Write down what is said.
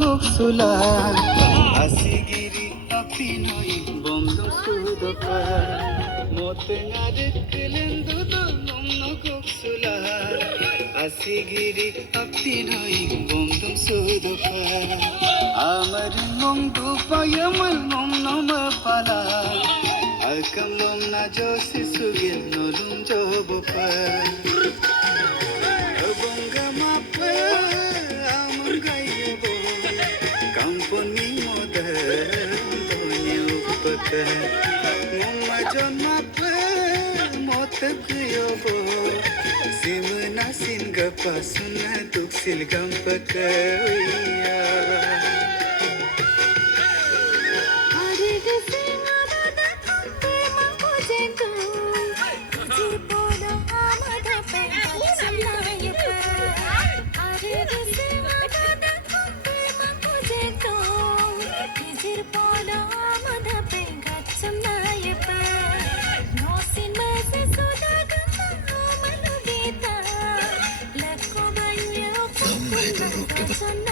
gopsula asigiri apinoi bomdo sudoka motengar kelendu bomno gopsula asigiri apinoi bomdo sudoka amar mongdu payamal momno mapala akam lomna josi sugil nolum jobopa bonga mapa amur gayobo kampuni modern doniu paka mumma jon mapa motak yobo simna singa pasuna tuksil gampaka ya Sampai turut